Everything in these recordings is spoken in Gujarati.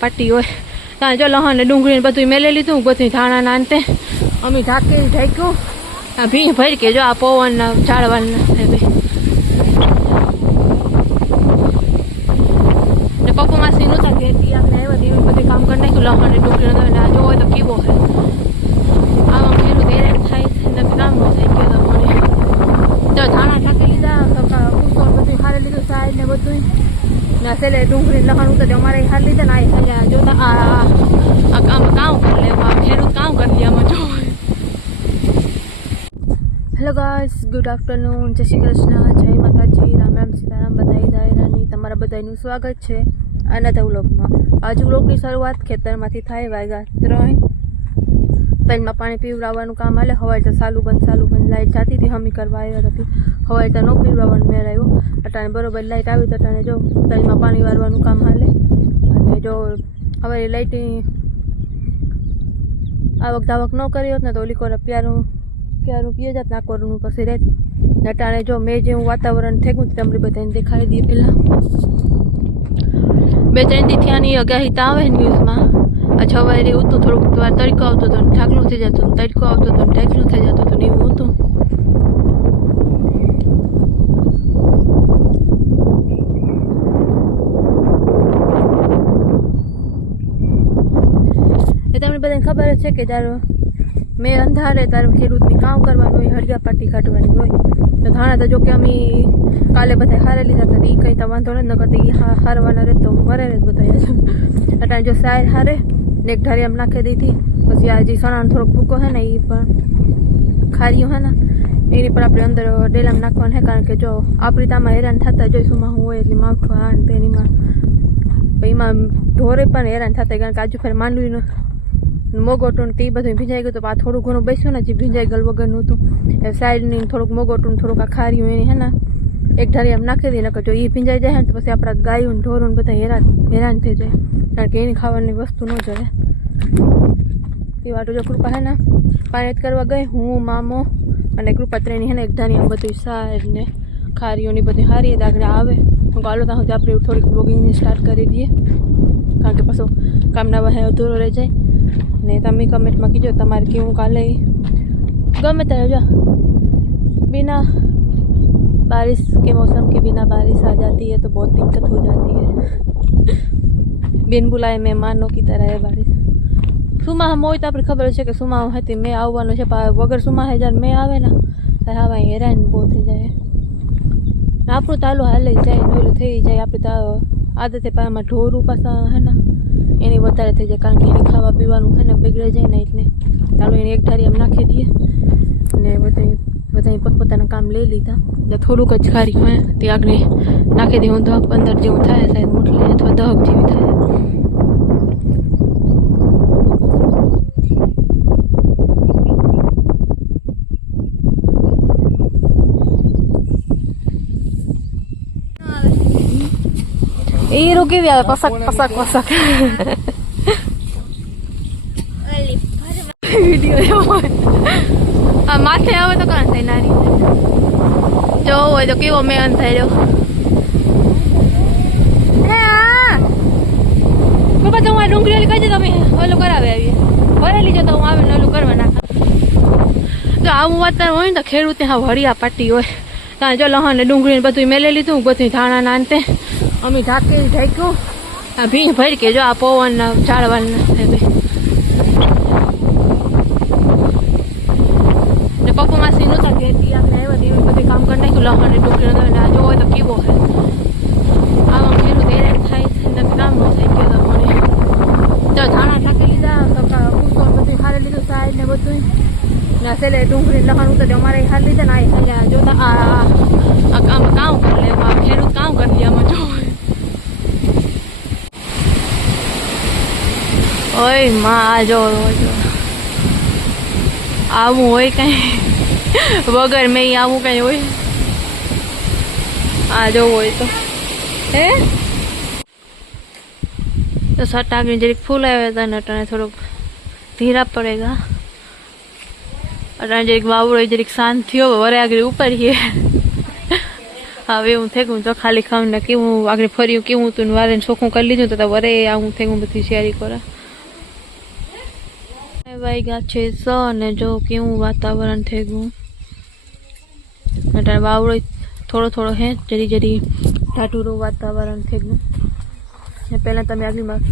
પટ્ટી હોય ત્યાં જો લહણ ને ડુંગળી બધું મેલે લીધું, બધું ધાણા ના અંતે અમે ઢાંકી ઢાંક્યું. આ ભીં ભરી કે જો આ પવન ઝાડવાના થાય ભાઈ. ને પપ્પા માસી નહોતા ઘેરથી આપણે આવ્યા બધું કામ કરી નાખ્યું. લહણ ને ડુંગળી આ જોવો તો કેવો છે આમાં મેલું હેરાન થાય છે ને કામ ન થઈ ગયો મને. જો ધાણા ઢાંકી લીધા, કુસોર બધું ખાલી લીધું, સાઈડ ને બધું સેલે ડુંગળી લહણ ઉતરે અમારે હાર લીધા ને આ જોતા આ કામ કરી લેવા ખેડૂત કામ કરી લે આમાં જો. હેલો ગાઈસ, ગુડ આફ્ટરનૂન, જય શ્રી કૃષ્ણ, જય માતાજી, રામ રામ સીતારામ, બધાઈ દાયરાની તમારા બધાનું સ્વાગત છે આના વ્લોગમાં. આજુ વ્લોગની શરૂઆત ખેતરમાંથી થાય. વાગ્યા 3 પાણી પીવડાવવાનું કામ હાલે. હવાઈ તો સાલું બંધ લાઈટ જતી હતી, હમી કરવા આવ્યા હતી. હવાઈ તો ન પીવડાવવાનું મેળ આવ્યો. અટાણે બરોબર લાઈટ આવી તો અટાણે જો 3 પાણી વાળવાનું કામ હાલે. અને જો હવે લાઈટ આવક જાવક ન કરી હોત ને તો ઓલી કોર પ્યારું પીએ જાત નાકોરનું પછી રહેતી. અટાણે જો મેં જેવું વાતાવરણ થઈ ગયું તમને બધાને દેખાડી દઈએ. પહેલાં 2-3 દી થયાની આગાહી તો આવે ન્યૂઝમાં. આ છવાયરી ઉતું થોડુંક વાર તડકો આવતો હતો ને ઢાકલું થઈ જતું, તડકો આવતો હતો ને ઢાકલું થઈ જતું હતું ને એવું હતું. એ તમને બધાને ખબર જ છે કે જ્યારે મેં અંધારે ત્યારે ખેડૂતની કામ કરવાનું હોય, હળિયા પાટી કાઢવાની હોય. તો ધાણા તો જો કે અમે કાલે બધા હારે લીધા હતા, એ કંઈ તો વાંધો નથી, ન કરતી હારવાના રહે તો મરે જ બધા. અટાણે જો સાયર હારે ને એક ઢારી આમ નાખી દીધી. પછી આ જે સણાનો થોડોક ભૂકો છે ને એ પણ ખારીઓ છે ને એની પણ આપણે અંદર ડેલામાં નાખવાનું છે. કારણ કે જો આપણી તામાં હેરાન થતા જોઈશુંમાં હું હોય એટલે માવઠું આ ને તેનીમાં એમાં ઢોરે પણ હેરાન થતા. કારણ કે આજુ ફેર માંડવીનું મોગોટું તે બધું ભીંજાઈ ગયું. તો આ થોડું ઘણું બેસ્યું ને જે ભીંજાઈ ગયેલ વગરનું હતું એ સાઈડની થોડુંક મોગોટું થોડુંક આ ખાર્યું એની હે ને એક ઢારી આમ નાખી દઈએ. નકર જો એ ભીંજાઈ જાય ને તો પછી આપણા ગાયું ઢોરું બધા હેરાન થઈ જાય. કારણ કે એની ખાવાની વસ્તુ ન જડે. એ વાટું જો કૃપા હે ને પાણી કરવા ગઈ હું, મામો અને કૃપા ત્રણેય હે ને એક ઢારી આમ બધું સાઈડ ને ખારીઓની બધી હારી આગળ આવે. હું ગાલો ત્યાં સુધી આપણે થોડીક બ્લોગિંગની સ્ટાર્ટ કરી દઈએ. કારણ કે પાછું કામના વહે અધૂરો રહી જાય. ને તમે કમેન્ટમાં કીજો તમારે કેવું કાલે ગમે ત્યારે જો बिना बारिश के मौसम के बिना बारिश आ जाती है तो बहुत दिक्कत हो जाती है. बिन बुलाए મહેમાનો की तरह है बारिश. સુમા હોય તો આપણે ખબર છે કે સુમા હતી મેં આવવાનું છે. વગર સુમા જ્યારે મેં આવે ને ત્યારે આવા હેરાન બહુ થઈ જાય. આપણું તાલું હાલે જાય ઓલું થઈ જાય. આપણે તો આદતે પામાં ઢોરું પાછા હે ને એની વધારે થઈ જાય. કારણ કે એની ખાવા પીવાનું હે ને બગડે જાય ને એટલે ચાલો એને એક ઢારી આમ નાખી દઈએ. અને બધા પોતપોતાના કામ લઈ લીધા. એટલે થોડુંક જ ખારી હોય તે આગળ નાખી દઈએ. હું 10-15 જેવું થાય સાહેબ મોટલી અથવા 10 જેવી થાય. એ રોકી આવે પસક વિડીયો આ માથે આવે તો કાં થાય નાની જો હોય તો કેવો મેન થઈ રહ્યો. પપ્પા તો હું ડુંગળી ઓલી કહી દે તમે ઓલું કરાવે આવીએ ભરેલી જો તો હું આવીને ઓલું કરવા નાખા. જો આવું વાતાવરણ હોય ને તો ખેડૂત હા હળિયા પાટી હોય. ત્યાં જો લહણ ને ડુંગળી બધું મેલે લીધું, બધું ધાણા ના અંતે અમે ઢાંકી ઢાંક્યું. આ ભીં ભરી કે જો આ પવન ઝાડવાના થાય ભાઈ. ને પપ્પા માસી નહોતા ઘેરથી આપણે આવ્યા બધું કામ કરી નાખ્યું. લહણ ને ડુંગળી આ જોવો તો કેવો છે આમાં ખેડૂત હેરાન થાય છે ને કામ ન થઈ ગયો મને. જો ધાણા ઢાંકી લીધા, કુસોર બધું ખાલી લીધું, સાઈડ ને બધું સેલે ડુંગળી લહણ ઉતરે અમારે હાર લીધા ને આ જોતા આ કામ કરી લેવા ખેડૂત કામ કરી લે આમાં જો. ઓય માં જો આવું હોય કઈ વગર મેં આવું કઈ હોય આ જો હોય તો હે તો સટાકની જરીક ફૂલ આવ્યા હતા ને અટાણે થોડુંક ધીરા પડેગા. અટાણે જરીક વાવડો જરીક શાંત થયો. વરે આગળ ઉપાડીએ હવે હું થઈ ગયું તો ખાલી ખાવું ને કેવું આગળ ફર્યું કેવું હતું વારે ચોખ્ખું કરી લીધું તો વરે આવું થઈ ગયું બધી શેરી કરા વાગ્યા છે અને જો કેવું વાતાવરણ થઈ ગયું એટલે વાવડો થોડો થોડો હે જરી જરી ટાટુરું વાતાવરણ થઈ ગયું ને પહેલાં તમે આગળમાં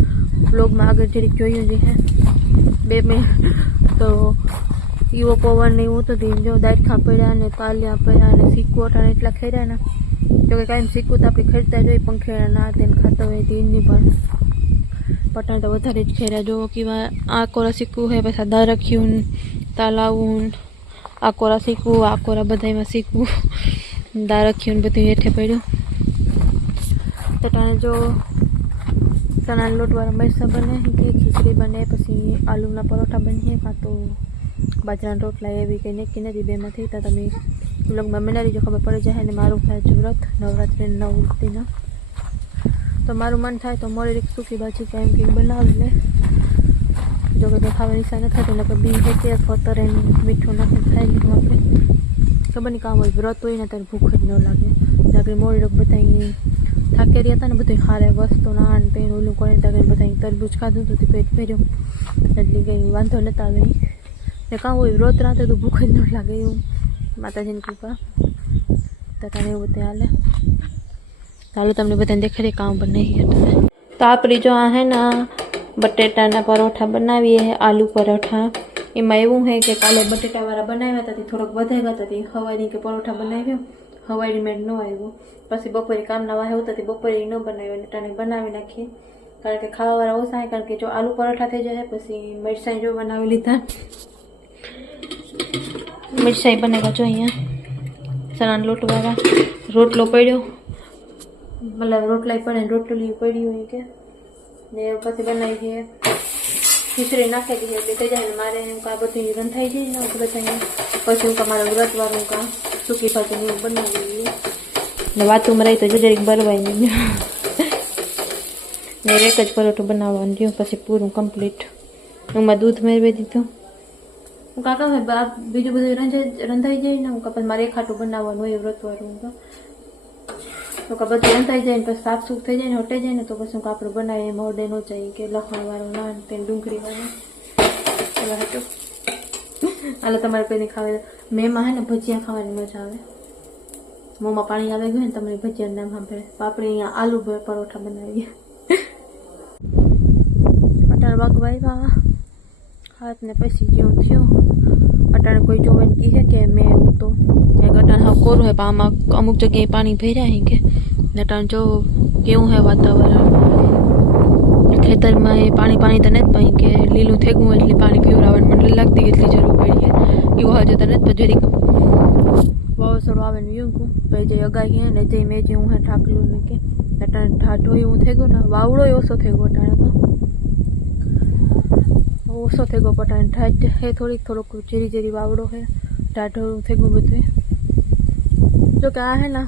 બ્લોગમાં આગળ જરીક જોયું છે હે 2 મિનિટ તો એવો પવન ને એવું તો જો દાયખા પડ્યા ને તાલિયા પડ્યા ને સિક્કોટા એટલા ખેર્યા ને જો કે કાંઈ સિક્કું તો આપણે ખેરતા જોઈએ પંખેડા ના તેને ખાતા હોય તેની પણ પટાણ તો વધારે જ ખેર્યા જો કેવા આ કોરા સિક્કું હે પછી દા રખ્યું તાલાવું આ કોરા સિક્કું આ કોરા બધામાં સિક્કું દા રખ્યું બધું હેઠે પડ્યું તટાણે જો ચણા લોટવાળા મરચાં બને કે ખીચડી બને પછી આલુના પરોઠા બને કાં તો બાજરાના રોટલા એવી કંઈ નક્કી નથી બેમાંથી તો તમે બ્લોગમાં બનાવી જો ખબર પડી જાય ને મારું થાય છે વ્રત નવરાત્રિ 9 દિના તો મારું મન થાય તો મોડી એક સૂકી ભાજી કે એમ કંઈક બનાવી લે જો કે ખાવાની ઈચ્છા ન થતી એટલે બી હેઠે ફતર એમ મીઠું નાખીને ખાઈ લીધું આપણે ખબર નહીં કામ હોય વ્રત હોય ને ત્યારે ભૂખ જ ન લાગે આપણે મોડી રોગ બધા થાકેરી હતા ને બધું હારે વસ્તુ નાન પેન ઓલું કરીને ત્યાં બધા તરબૂચ ખાધું હતું તે પેટ ભર્યું એટલે કંઈ વાંધો નતા આવે ને કાં હોય વ્રત રાતે તો ભૂખ જ ન લાગે એવું માતાજીની કૃપા તો તને એવું બધું હાલે ચાલો તમને બધાને દેખાડે કામ બનાવીએ તો આપણી જો આ હે ને બટેટાના પરોઠા બનાવીએ આલુ પરોઠા એમાં એવું છે કે કાલે બટેટાવાળા બનાવ્યા હતા થોડોક વધાર્યા હતા હવારી કે પરોઠા બનાવ્યો હવારી મેળ ન આવ્યું પછી બપોરે કામના વાહે હોતા બપોરે ન બનાવ્યો ને ટાણે બનાવી નાખીએ કારણ કે ખાવાવાળા ઓછા હોય કારણ કે જો આલુ પરોઠા થઈ જાય પછી મરચાં જો બનાવી લીધા મિરચાઈ બનાવ્યા જો અહીંયા ચણાના લોટવાળા રોટલો પડ્યો મતલબ રોટલા પડે ને રોટલી પડી હોય કે ને પછી બનાવી છે ખીચડી નાખી દીધી એટલે થઈ જાય ને મારે કાં બધું રંધાઈ જાય ને બધા પછી હું મારા વ્રતવાળું કાં સૂકી ભાજી એવું બનાવી ને વાતુમાં રહી તો જરીક બરવાઈ નહીં ને એક જ પરોઠું બનાવવાનું રહ્યું પછી પૂરું કમ્પ્લીટ એમાં દૂધ મેળવી દીધું હું કાકા હોય બીજું બધું રંધાઈ જાય ને હું પછી મારે એક ખાટું બનાવવાનું હોય વ્રતવાળું તો બધું રંધાઈ જાય ને પછી સાફ સૂફ થઈ જાય ને હટાઈ જાય ને તો પછી હું કાપડું બનાવીએ એમાં ઓડે ન જાય કે લખણવાળું નાન તેને ડુંગળીવાળું પેલા હટું હાલો તમારે કોઈને ખાવે મેમાં હે ને ભજીયા ખાવાની મજા આવે મોંમાં પાણી આવે ગયું ને તમને ભજીયાનું નામ સાંભળે આપણે અહીંયા આલુ પરોઠા બનાવીએ અટાણ વાગવા હાથ ને પછી જેવું થયું અટાણે કોઈ જોવે ને કહે કે મેં એવું તો એક અટાણ હાવ કોરું હે પણ આમાં અમુક જગ્યાએ પાણી ભર્યા હે કે અટાણ જો કેવું હે વાતાવરણ ખેતરમાં એ પાણી તો નથી પાઈ કે લીલું થઈ ગયું એટલે પાણી પીવડાવવાનું મને લાગતી એટલી જરૂર પડી છે એવું હવે જતા નથી જરીક વાવસરો આવે ને એવું ભાઈ જે અગાઈ હે ને જે મેં જે હું હે ઠાકલું ને કે અટાણે ઠાઠો એવું થઈ ગયું ને વાવડો ઓછો થઈ ગયો અટાણામાં ઓછો થઈ ગયો પટાણ ઠાઠ હે થોડોક જેરી વાવડો હે ટાઢો થઈ ગયું બધું જોકે આ હે ને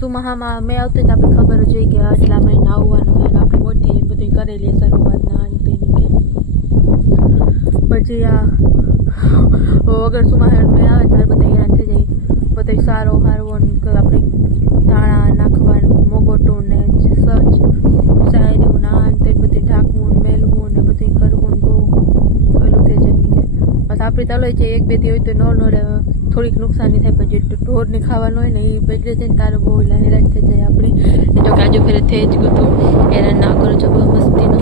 સુમાહામાં મેં આવતી તો આપણે ખબર જ હોય કે આટલા મહિને આવવાનું હોય આપણે મોટી બધું કરેલી શરૂઆતના તેની કે પછી આ વગર સુમાહા મેં આવે ત્યારે બધા હેરાન થઈ જાય બધું સારો હારવો આપણે ધાણા નાખવાનું મોગોટું ને સચ શાયરીઓ નાન તે બધું ઢાંકવું મેલવું ને બધું કરવું બહુ ઓલું થઈ જાય કે બસ આપણી તલોય છે 1-2 દી હોય તો નડે થોડીક નુકસાની થાય પણ જે ઢોરને ખાવાનું હોય ને એ બગડે છે ને તારે બહુ હેરાન થઈ જાય આપણી એ તો કાજુ ફેરે થઈ જ ગયું હેરાન ના કરો છો બહુ મસ્તી ન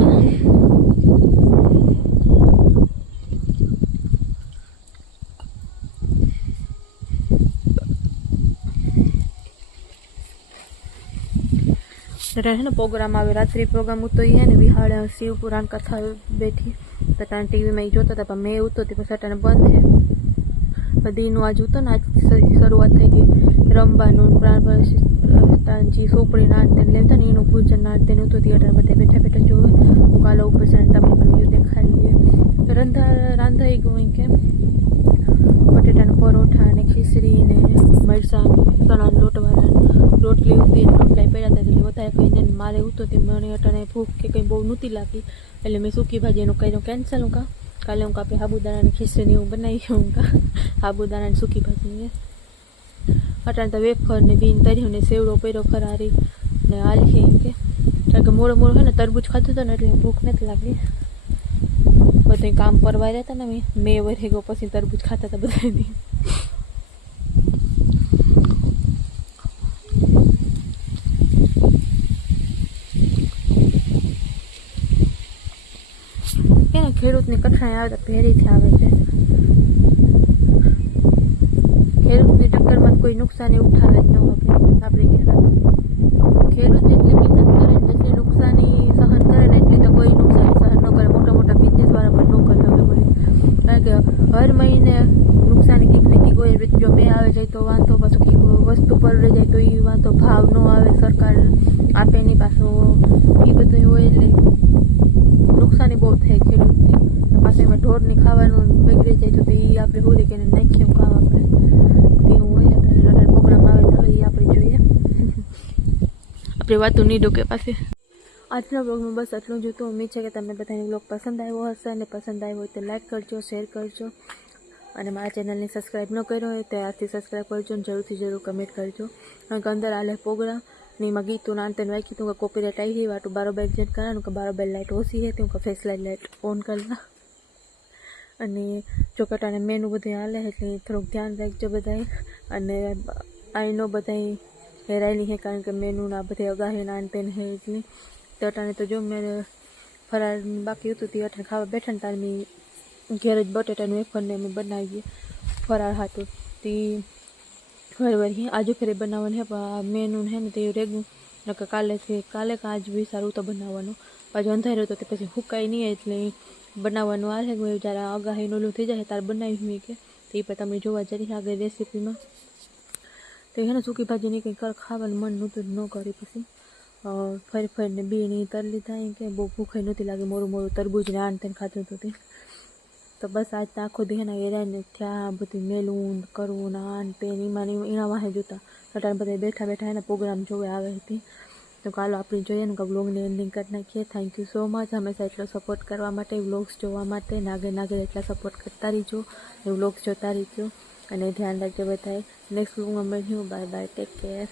है ना प्रोग्राम आवे रात्रि प्रोग्राम तो ये ने विहाड़े शिव पुराण कथा बैठी तो टीवी में जोता था मैं उतो थी पछी अटाणे बंद है दिन आज उतो ने आज शुरुआत थी गई रमवानुं प्राण प्रतिष्ठानजी सोपड़ी नान तेने लेता ने एनुं पूजन नान तेने उतो थी अटाणे बधा बैठा बैठा जोवे काले ऊपर से तमने व्यू देखाई लिए रांधाई गई के बटेटाना परोठा ने खीचड़ी ने मरचां चणाना लोटवाळा रोटली उती रोटला पड्या था એટલે વધારે કઈ ને મારે ઉતોતી મને અટાણે ભૂખ કે કંઈ બહુ નહોતી લાગી એટલે મેં સૂકી ભાજીનું કર્યું કેન્સલ હું કાલે હું કાપે સાબુદાણાની ખીચડી એવું બનાવી હું સાબુદાણાની સૂકી ભાજી અટાણે તો વેફર ને બીન તર્યું ને સેવડો પહેર્યો ખરારી ને હાલી કે કારણ કે મોડો મોડો છે ને તરબૂચ ખાધું હતું ને એટલે ભૂખ નથી લાગી. બધું કામ પરવા રહ્યા હતા ને મેં વરે ગયો પછી તરબૂચ ખાતા હતા બધાની. કે ને ખેડૂતની કઠણાઈ આવે તો ભેરીથી આવે છે. ખેડૂતની ટક્કરમાં કોઈ નુકસાની ઉઠાવે જ ન હોય આપણે ખેડૂત જેટલી મહેનત કરે ને જેટલી નુકસાની સહન કરે ને એટલી તો કોઈ નુકસાની સહન ન કરે. મોટા મોટા બિઝનેસવાળા પણ ન કરે હવે કોઈ, કારણ કે હર મહિને નુકસાની કંઈક ને કંઈક હોય. જો બે આવે જાય તો વાંધો, પાછું કંઈક વસ્તુ પર રહી જાય તો એ વાંધો, ભાવ ન આવે, સરકાર આપે નહીં પાછું, એ બધું હોય એટલે નુકસાની બહુ થાય ખેડૂતની. પાછું એમાં ઢોરની ખાવાનું બગડી જાય તો એ આપણે શું કે નાખ્યું ખાવા આપણે તેવું હોય. એટલે પ્રોગ્રામ આવે ચાલો એ આપણે જોઈએ. આપણી વાતો નહીં ડોકે પાસે. આજના બ્લોગમાં બસ આટલું જ હતું. ઉમ્મીદ છે કે તમને બધાને બ્લોગ પસંદ આવ્યો હશે, અને પસંદ આવ્યો હોય તો લાઈક કરજો, શેર કરજો, અને મારા ચેનલને સબસ્ક્રાઈબ ન કર્યો હોય તો ત્યારથી સબસ્ક્રાઈબ કરજો અને જરૂર કમેન્ટ કરજો. કારણ કે અંદર આલે પ્રોગ્રામ नहीं मैं गीतों ना तेन वाई की कॉपीराइट आई है वाटू बारोबार एडजस्ट करा बारोबार लाइट ओसी है तो फेस लाइट ऑन करना અને ચોકટાને મેનુ બધું હાલે એટલે થોડુંક ધ્યાન રાખજો બધાએ. અને આઈનો બધાએ હેરાયેલી છે કારણ કે મેનુના બધે અગાહી ના તેન હે એટલે તો અટાણે તો જો મેં ફરાર બાકી હતું તે અટાણે ખાવા બેઠા ને તાર મેં ઘેર જ બટેટાનું વેફરને મેં બનાવીએ ફરાર હતું તે વાર આજુ ફેરે બનાવવાનું હે પણ મેનુ હે ને તે રેગું નકર કાલે આજ બી સારું તો બનાવવાનું. પાછું અંધાર્યું તો તે પછી હુકાય નહીં એટલે બનાવવાનું આ છે જ્યારે અગાહીનું ઓલું થઈ જાય ત્યારે બનાવી મેં કે તો એ પણ તમે જોવા જરી આગળ રેસીપીમાં. તો એને સૂકી ભાજીની કંઈ ખાવાનું મન નહોતું ન કરી પછી ફરીને બીની તર લીધા કે બહુ ભૂખાઈ નહોતી લાગે. મોરું તરબૂચ ને આન તેને ખાતું હતું તો બસ આજ તો આખો દી એના એરાઈને થયા બધું મેલું કરવું ને આન તે એના વાહે જોતા અટાણે બધા બેઠા એના પ્રોગ્રામ જોવે આવે હતી. તો કાલો આપણે જોઈએ ને કે વ્લોગને એન્ડિંગ કરી નાખીએ. થેન્ક યુ સો મચ હંમેશા એટલો સપોર્ટ કરવા માટે, વ્લોગ્સ જોવા માટે. નાગર એટલા સપોર્ટ કરતા રહીજો, વ્લોગ્સ જોતા રહીજો અને ધ્યાન રાખજો બધાએ. નેક્સ્ટ વ્લોગમાં મળ્યું. Bye bye, take care.